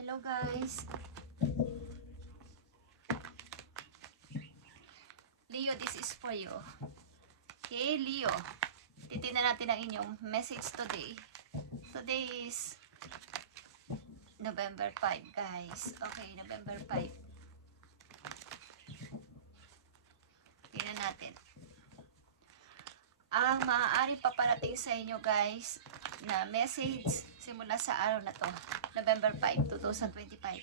Hello guys. Leo, this is for you. Okay, Leo. Titignan natin ang inyong message today. Today is November 5, guys. Okay, November 5. Tingnan natin. Ang maaaring paparating sa inyo, guys, na message simula sa araw na to, November 5, 2025.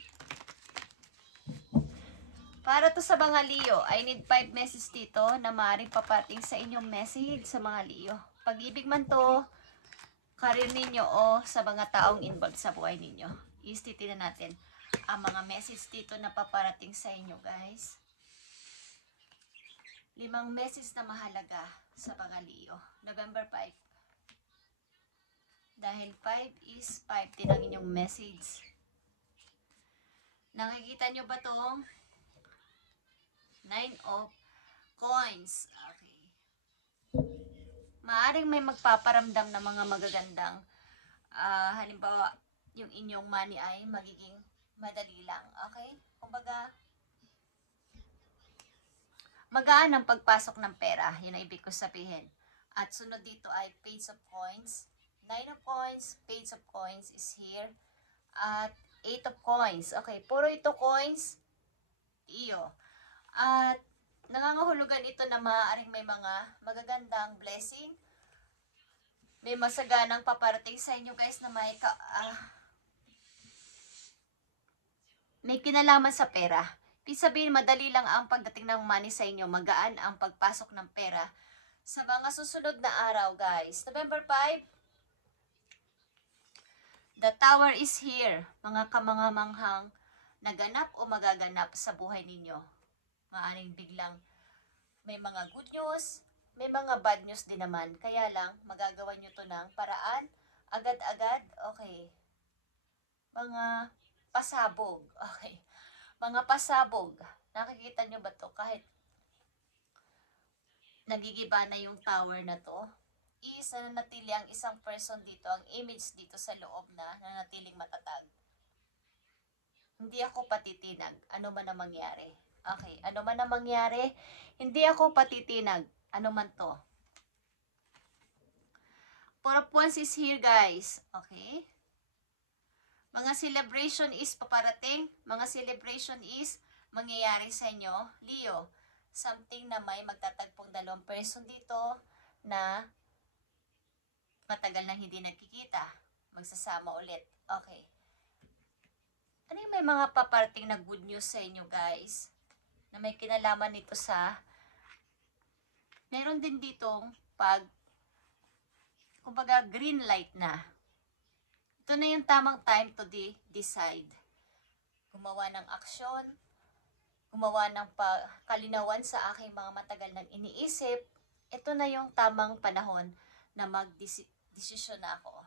Para to sa mga Leo, I need 5 messages dito na maaaring paparating sa inyong message sa mga Leo. Pag-ibig man to, career ninyo o sa mga taong involved sa buhay ninyo. Istitin na natin ang mga message dito na paparating sa inyo, guys. 5 message na mahalaga sa mga Leo. November 5. Dahil 5 is 5 din ang inyong message. Nakikita nyo ba tong 9 of coins? Okay. Maaring may magpaparamdam ng mga magagandang halimbawa, yung inyong money ay magiging madali lang. Okay? Kumbaga, magaan ang pagpasok ng pera. Yun ang ibig ko sabihin. At sunod dito ay page of coins. 9 of coins, page of coins is here. At 8 of coins. Okay, puro ito coins. Iyo. At nangangahulugan ito na maaaring may mga magagandang blessing. May masaganang paparating sa inyo, guys, na may kinalaman sa pera. Ibig sabihin, madali lang ang pagdating ng money sa inyo. Magaan ang pagpasok ng pera sa mga susunod na araw, guys. November 5, the tower is here. Mga kamangamanghang naganap o magaganap sa buhay ninyo. Maaring biglang may mga good news, may mga bad news din naman. Kaya lang, magagawa nyo to ng paraan, agad-agad, okay. Mga pasabog, okay. Mga pasabog, nakikita nyo ba to? Kahit nagigiba na yung tower na to, is nananatili ang isang person dito, ang image dito sa loob na nanatiling matatag. Hindi ako patitinag, ano man ang mangyari. Okay, ano man ang mangyari, hindi ako patitinag, ano man to. Four of Wands is here, guys. Okay? Mga celebration is paparating, mga celebration is mangyayari sa inyo. Leo, something na may magtatagpong dalawang person dito na matagal nang hindi nagkikita. Magsasama ulit. Okay. Ano yung may mga paparating na good news sa inyo, guys? Na may kinalaman nito sa meron din ditong kumbaga green light na. Ito na yung tamang time to decide. Gumawa ng aksyon, gumawa ng kalinawan sa aking mga matagal nang iniisip. Ito na yung tamang panahon na mag-desisyon na ako.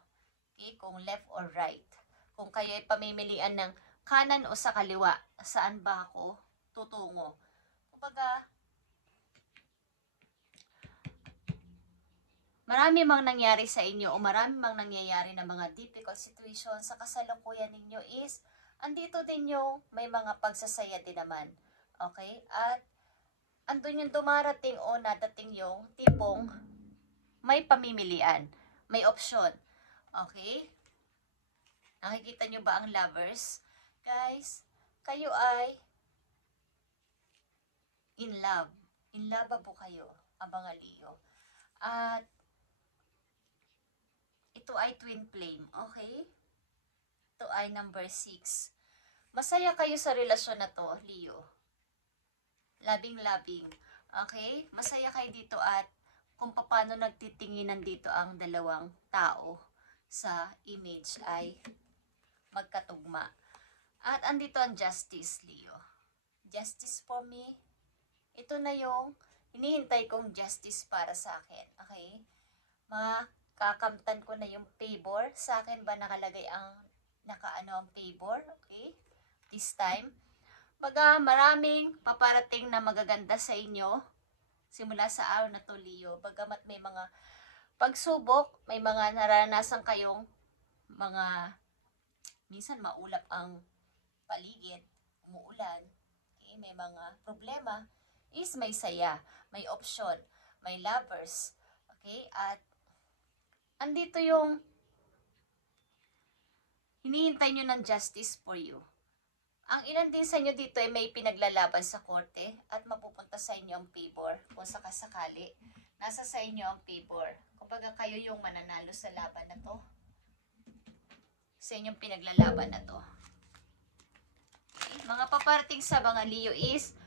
Okay? Kung left or right. Kung kayo ay pamimilian ng kanan o sa kaliwa, saan ba ako tutungo? Kumbaga, marami mang nangyari sa inyo o marami mang nangyayari na mga difficult situation sa kasalukuyan ninyo is, andito din yung may mga pagsasaya din naman. Okay? At andun yung dumarating o nadating yung tipong may pamimilian, may option. Okay? Nakikita nyo ba ang lovers? Guys, kayo ay in love. In love ba po kayo, ang mga Leo? At ito ay twin flame, okay? Ito ay number 6. Masaya kayo sa relasyon na to, Leo. Loving-loving. Okay? Masaya kayo dito at kung paano nagtitinginan dito ang dalawang tao sa image ay magkatugma. At andito ang justice, Leo. Justice for me. Ito na yung hinihintay kong justice para sa akin. Okay? Makakamtan ko na yung favor. Sa akin ba nakalagay ang ang favor? Okay? This time. Maraming paparating na magaganda sa inyo simula sa araw na to, Leo. Bagamat may mga pagsubok, may mga naranasan kayong mga minsan maulap ang paligid, umuulan, okay, may mga problema, is may saya, may option, may lovers, okay, at andito yung hinihintay nyo ng justice for you. Ang ilan din sa inyo dito ay may pinaglalaban sa korte at mapupunta sa inyo ang favor kung sakasakali. Nasa sa inyo ang favor. Kumbaga kayo yung mananalo sa laban na to. Sa inyong pinaglalaban na to. Okay. Mga paparating sa mga Leo is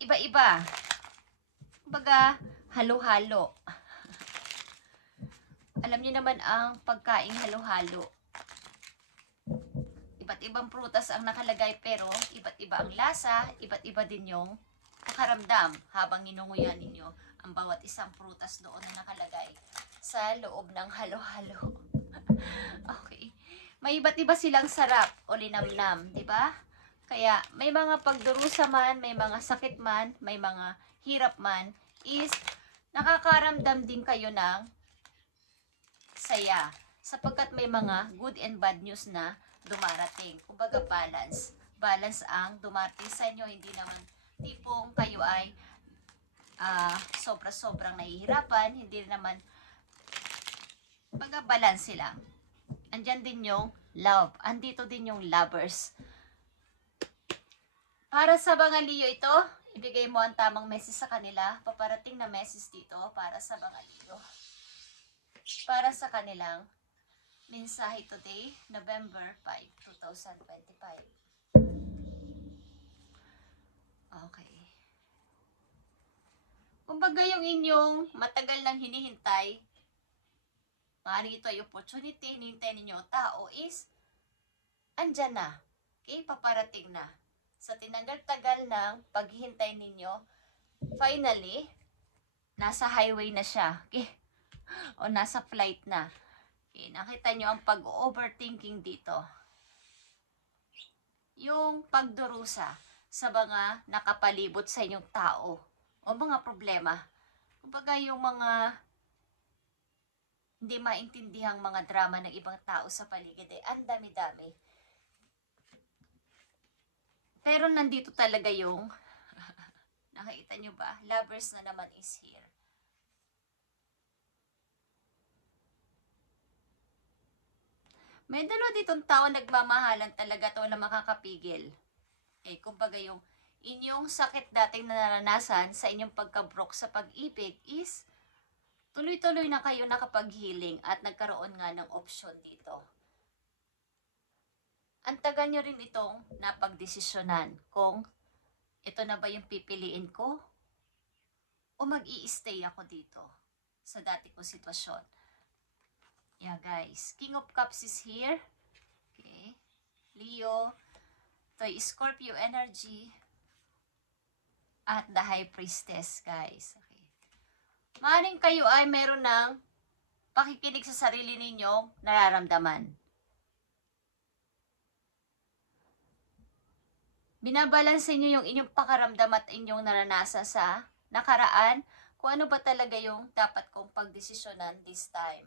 iba-iba. Kumbaga halo-halo. Alam niyo naman ang pagkaing halo-halo. Iba't ibang prutas ang nakalagay pero iba't iba ang lasa, iba't iba din yung pakaramdam habang ninunguyan ninyo ang bawat isang prutas doon na nakalagay sa loob ng halo-halo. Okay. May iba't iba silang sarap o linamnam, di ba? Kaya may mga pagdurusa man, may mga sakit man, may mga hirap man, is nakakaramdam din kayo ng saya sapagkat may mga good and bad news na dumarating. Kumbaga balance. Balance ang dumarating sa inyo. Hindi naman tipong kayo ay sobra-sobrang nahihirapan. Hindi naman. Kumbaga balance lang. Andyan din yung love. Andito din yung lovers. Para sa mga Leo ito, ibigay mo ang tamang message sa kanila. Paparating na message dito para sa mga Leo. Para sa kanilang mensahe today, November 5, 2025. Okay. Kumbaga yung inyong matagal nang hinihintay, maaaring ito ay opportunity, hinihintay ninyo tao is, andyan na. Okay, paparating na. Sa tinagal-tagal ng paghihintay ninyo, finally, nasa highway na siya. Okay? O nasa flight na. Okay, nakita nyo ang pag-overthinking dito. Yung pagdurusa sa mga nakapalibot sa inyong tao o mga problema. Kumbaga yung mga hindi maintindihang mga drama ng ibang tao sa paligid eh, ang dami-dami. Pero nandito talaga yung nakikita nyo ba? Lovers na naman is here. May dalawa ditong tao nagmamahalan talaga at wala makakapigil. Eh, kumbaga yung inyong sakit dating naranasan sa inyong pagkabrok sa pag-ibig is tuloy-tuloy na kayo nakapag-healing at nagkaroon nga ng option dito. Ang tagal nyo rin itong napagdesisyonan kung ito na ba yung pipiliin ko o mag-i-stay ako dito sa dati kong sitwasyon. Yeah, guys. King of Cups is here. Okay. Leo. Ito ay Scorpio energy. At the High Priestess, guys. Okay. Maaaring kayo ay meron ng pakikinig sa sarili ninyong nararamdaman. Binabalanse nyo yung inyong pakaramdam at inyong naranasan sa nakaraan kung ano ba talaga yung dapat kong pagdesisyonan this time.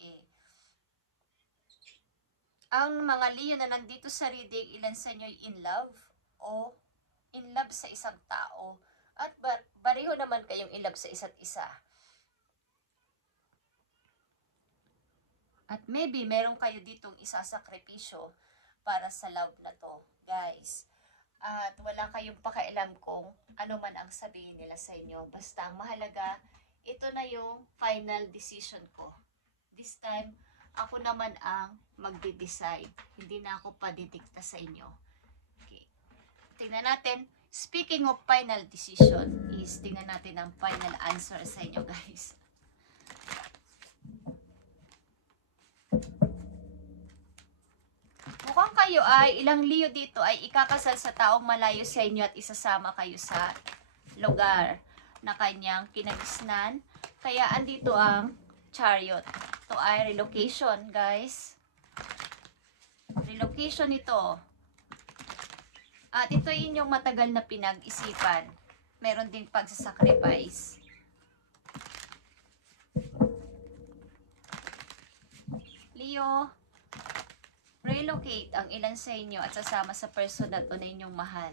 Okay. Ang mga Leo na nandito sa reading, ilan sa inyo ay in love o in love sa isang tao at pareho naman kayong in love sa isa't isa. At maybe meron kayo ditong isasakripisyo para sa love na to, guys. At wala kayong pakialam kung ano man ang sabihin nila sa inyo. Basta ang mahalaga, ito na yung final decision ko. This time, ako naman ang magde-decide. Hindi na ako padidikta sa inyo. Okay. Tingnan natin. Speaking of final decision, is tingnan natin ang final answer sa inyo, guys. Mukhang kayo ay, ilang Leo dito ay ikakasal sa taong malayo sa inyo at isasama kayo sa lugar na kanyang kinagisnan. Kaya andito ang Chariot. Ito ay relocation, guys. Relocation ito. At ito ay inyong matagal na pinag-isipan. Meron ding pagsasacrifice. Leo, mag-relocate ang ilan sa inyo at sasama sa person na to na inyong mahal.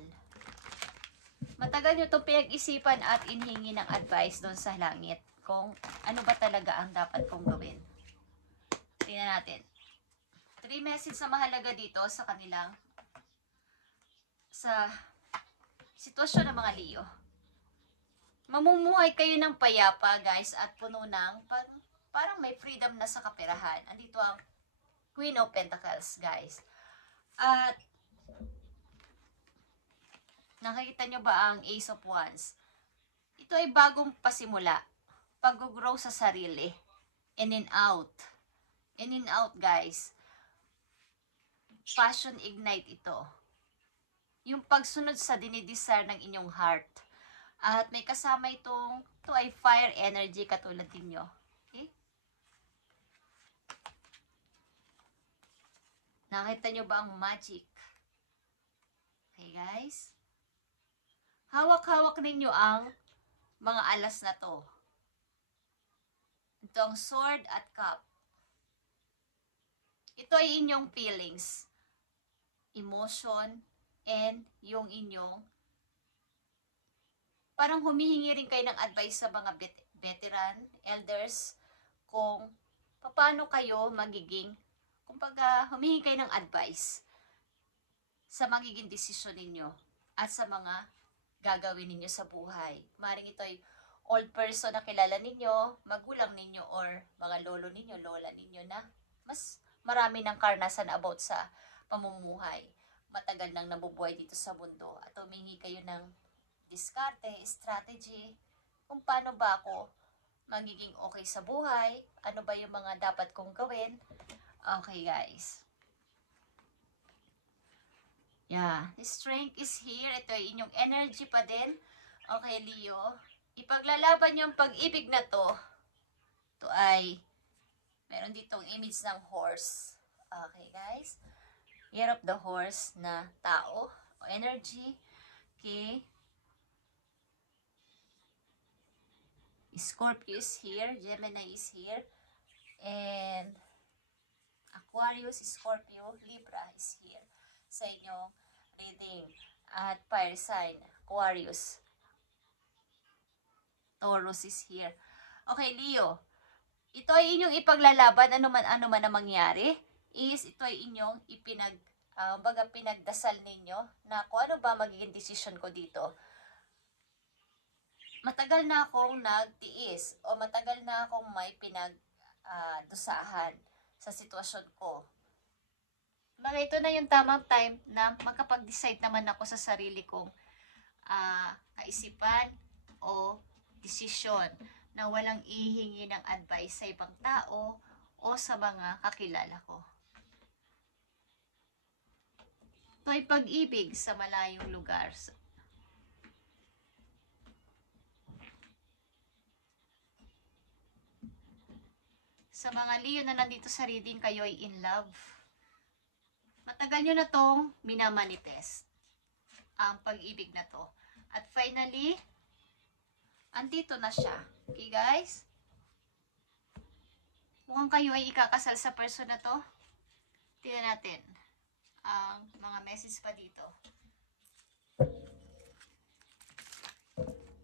Matagal nyo itong pinag-isipan at inhingi ng advice doon sa langit kung ano ba talaga ang dapat kong gawin. Tingnan natin. 3 message na mahalaga dito sa kanilang sa sitwasyon ng mga Leo. Mamumuhay kayo ng payapa, guys, at puno ng parang may freedom na sa kaperahan. Andito ang Queen of Pentacles, guys. At nakikita nyo ba ang Ace of Wands? Ito ay bagong pasimula. Pag-grow sa sarili. In and out. In and out, guys. Passion ignite ito. Yung pagsunod sa dinidesire ng inyong heart. At may kasama ito ay fire energy katulad ninyo. Okay? Nakita nyo ba ang magic? Okay, guys? Hawak-hawak ninyo ang mga alas na to. Ito ang sword at cup. Ito ay inyong feelings, emotion, and yung inyong parang humihingi rin kayo ng advice sa mga veteran, elders, kung paano kayo magiging, kumbaga humihingi kayo ng advice sa magiging desisyon ninyo at sa mga gagawin ninyo sa buhay. Maring ito ay old person na kilala ninyo, magulang ninyo, or mga lolo ninyo, lola ninyo na mas marami ng karanasan about sa pamumuhay. Matagal nang nabubuhay dito sa mundo at humingi kayo ng diskarte, strategy, kung paano ba ako magiging okay sa buhay, ano ba yung mga dapat kong gawin. Okay, guys. Yeah, strength is here. Ito ay inyong energy pa din. Okay, Leo. Ipaglalaban nyo ang pag-ibig na to. Ito ay, meron ditong image ng horse. Okay, guys. Year of the horse na tao o energy. Okay. Scorpio is here, Gemini is here, and Aquarius, Scorpio, Libra is here sa inyong reading. At fire sign, Aquarius, Taurus is here. Okay, Leo, ito ay inyong ipaglalaban, ano man na mangyari, is ito ay inyong pinagdasal ninyo na kung ano ba magiging decision ko dito. Matagal na akong nagtiis o matagal na akong may pinagdusahan sa sitwasyon ko. Bagay, ito na yung tamang time na makapag-decide naman ako sa sarili kong kaisipan o desisyon na walang ihingi ng advice sa ibang tao o sa mga kakilala ko. Ito ay pag-ibig sa malayong lugar. Sa mga Leo na nandito sa reading, kayo ay in love. Matagal nyo na tong minamanifest ang pag-ibig na to. At finally, andito na siya. Okay, guys? Mukhang kayo ay ikakasal sa person na to. Tingnan natin ang mga message pa dito.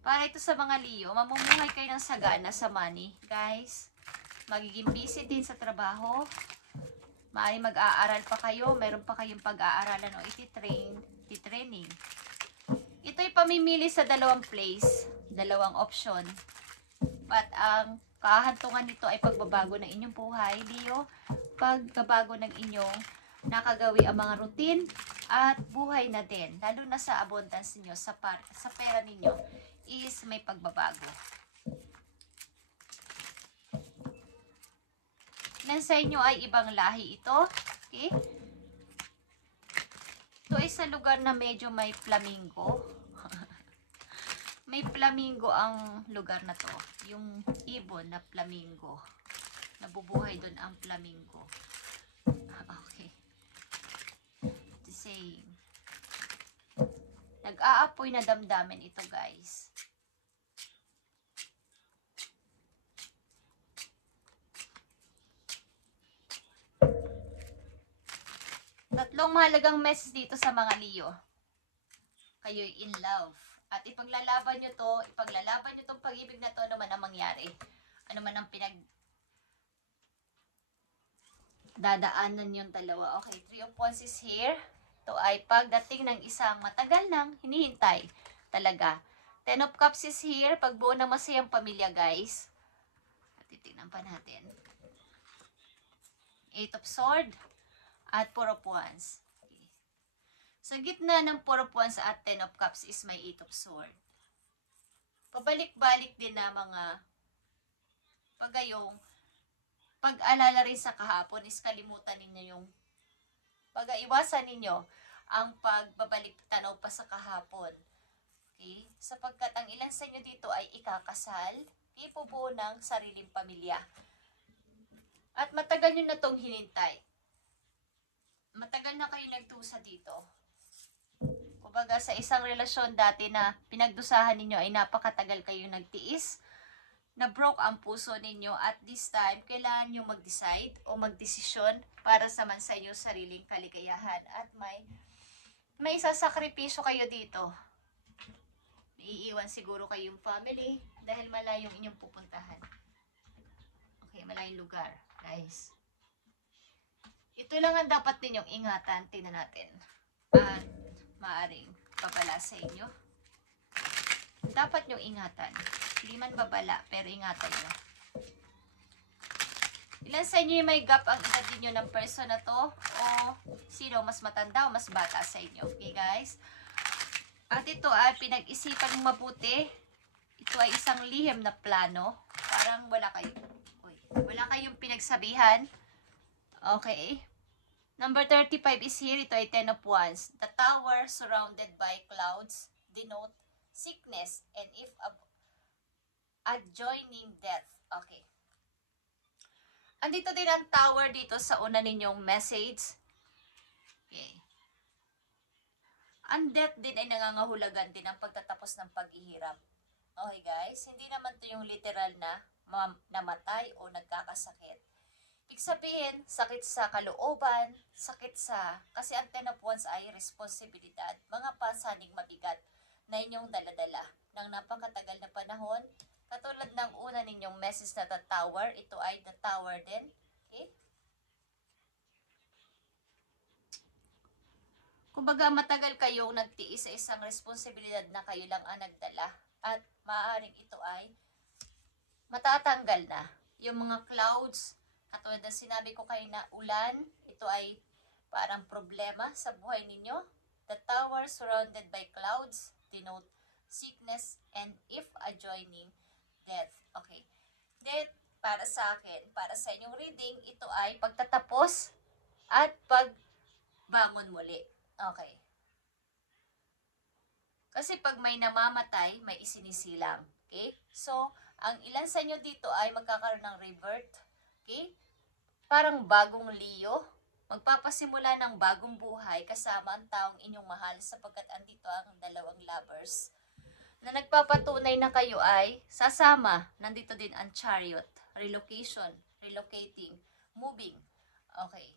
Para ito sa mga Leo, mamumuhay kayo ng sagana sa money, guys. Magiging busy din sa trabaho. Maaaring mag-aaral pa kayo. Meron pa kayong pag-aaralan o iti-training. Ito'y pamimili sa dalawang place, dalawang option. But ang kahantungan nito ay pagbabago ng inyong buhay, Leo. Pagbabago ng inyong nakagawi ang mga routine at buhay na din. Lalo na sa abundance ninyo, sa pera ninyo is may pagbabago. Ilan sa inyo ay ibang lahi ito. Okay? Ito ay sa lugar na medyo may flamingo. May flamingo ang lugar na to. Yung ibon na flamingo. Nabubuhay doon ang flamingo. Okay. The same. Nag-aapoy na damdamin ito, guys. Tatlong mahalagang message dito sa mga Leo. Kayo'y in love. At ipaglalaban nyo to, ipaglalaban nyo tong pag-ibig na to, ano man ang mangyari. Ano man ang dadaanan yung dalawa. Okay, 3 of Wands is here. Ito ay pagdating ng isang matagal nang hinihintay talaga. 10 of Cups is here. Pagbuo ng masayang pamilya, guys. At titignan pa natin. 8 of Swords at 4 of Wands. Okay. Sa gitna ng 4 of Wands at 10 of Cups is may 8 of Swords. Pabalik-balik din na mga pagayong pag-alala rin sa kahapon is kalimutan ninyo yung pag-aiwasan ninyo ang pagbabalik tanaw pa sa kahapon. Okay? Sapagkat ang ilan sa inyo dito ay ikakasal, ipubuo ng sariling pamilya. At matagal nyo na itong hinintay. Matagal na kayo nagtusa dito. Kumbaga sa isang relasyon dati na pinagdusahan ninyo ay napakatagal kayo nagtiis, na broke ang puso ninyo, at this time, kailangan nyo mag-decide o mag-desisyon para naman sa inyong sariling kaligayahan. At may isasakripisyo kayo dito. Iiwan siguro kayong family dahil malayong inyong pupuntahan. Okay, malayong lugar, guys. Ito lang ang dapat ninyong ingatan. Tingnan natin. At maaring babala sa inyo. Dapat nyong ingatan. Hindi man babala, pero ingatan nyo. Ilan sa inyo yung may gap ang edad ninyo ng person na to? O sino mas matanda o mas bata sa inyo? Okay, guys? At ito ay pinag-isipan mong mabuti. Ito ay isang lihim na plano. Parang wala kayong pinagsabihan. Okay. Number 35 is here. Ito ay 10 of Wands. The tower surrounded by clouds denote sickness and if adjoining death. Okay. Andito din ang tower dito sa una ninyong message. Okay. Ang death din ay nangangahulugan din ang pagtatapos ng paghihirap. Okay, guys? Hindi naman to yung literal na namatay o nagkakasakit. Ibig sabihin, sakit sa kalooban, kasi ang 10 of Wands ay responsibilidad, mga pasaning mabigat na inyong daladala ng napakatagal na panahon. Katulad ng una ninyong message na the tower, ito ay the tower din. Okay? Kumbaga, matagal kayong nagtiis sa isang responsibilidad na kayo lang ang nagdala. At maaaring ito ay matatanggal na. Yung mga clouds, katulad ng sinabi ko kayo na ulan, ito ay parang problema sa buhay ninyo. The tower surrounded by clouds denote sickness and if adjoining death. Okay. Death, para sa akin, para sa inyong reading, ito ay pagtatapos at pagbangon muli. Okay. Kasi pag may namamatay, may isinisilang. Okay? So, ang ilan sa inyo dito ay magkakaroon ng rebirth. Okay? Parang bagong Leo. Magpapasimula ng bagong buhay kasama ang taong inyong mahal sapagkat andito ang dalawang lovers na nagpapatunay na kayo ay sasama. Nandito din ang chariot, relocation, relocating, moving. Okay.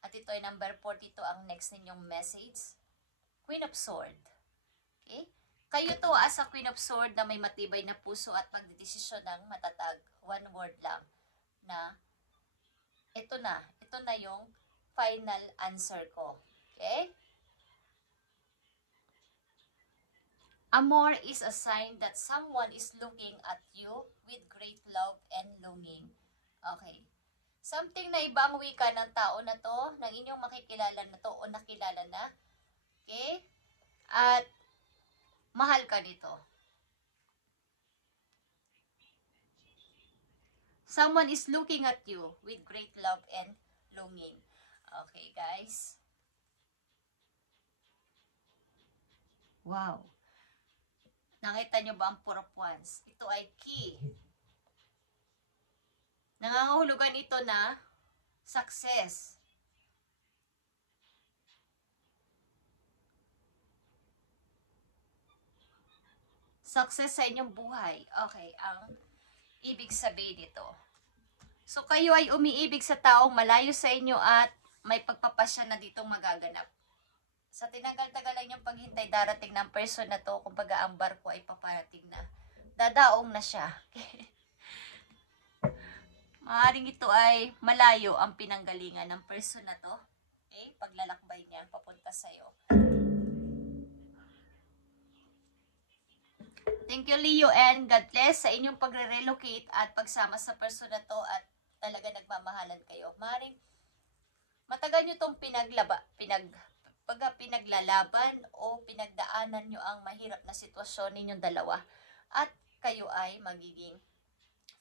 At ito ay number 42 ang next ninyong message. Queen of Swords. Okay? Kayo to as a Queen of Swords na may matibay na puso at magdedesisyon ng matatag. One word lang na ito na yung final answer ko. Okay? Amor is a sign that someone is looking at you with great love and longing. Okay. Something na iba ang wika ng tao na to, ng inyong makikilala na to o nakilala na. Okay? At mahal ka nito. Someone is looking at you with great love and longing. Okay, guys. Wow. Nakita nyo ba ang Four of Wands? Ito ay key. Nangangahulugan ito na success. Success sa inyong buhay. Okay, ang ibig sabihin nito. So, kayo ay umiibig sa taong malayo sa inyo at may pagpapasya na ditong magaganap. Sa tinagal-tagal lang yung paghintay, darating ng person na to, kumbaga ang barko ay paparating na. Dadaong na siya. Maaaring ito ay malayo ang pinanggalingan ng person na to. Okay? Paglalakbay niya papunta sa'yo. Thank you, Leo, and God bless sa inyong pagre-relocate at pagsama sa person na to at talaga nagmamahalan kayo. Maaaring matagal nyo itong pinaglalaban o pinagdaanan nyo ang mahirap na sitwasyon ninyong dalawa at kayo ay magiging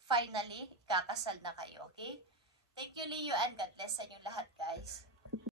finally kakasal na kayo, okay? Thank you, Leo, and God bless sa inyong lahat, guys.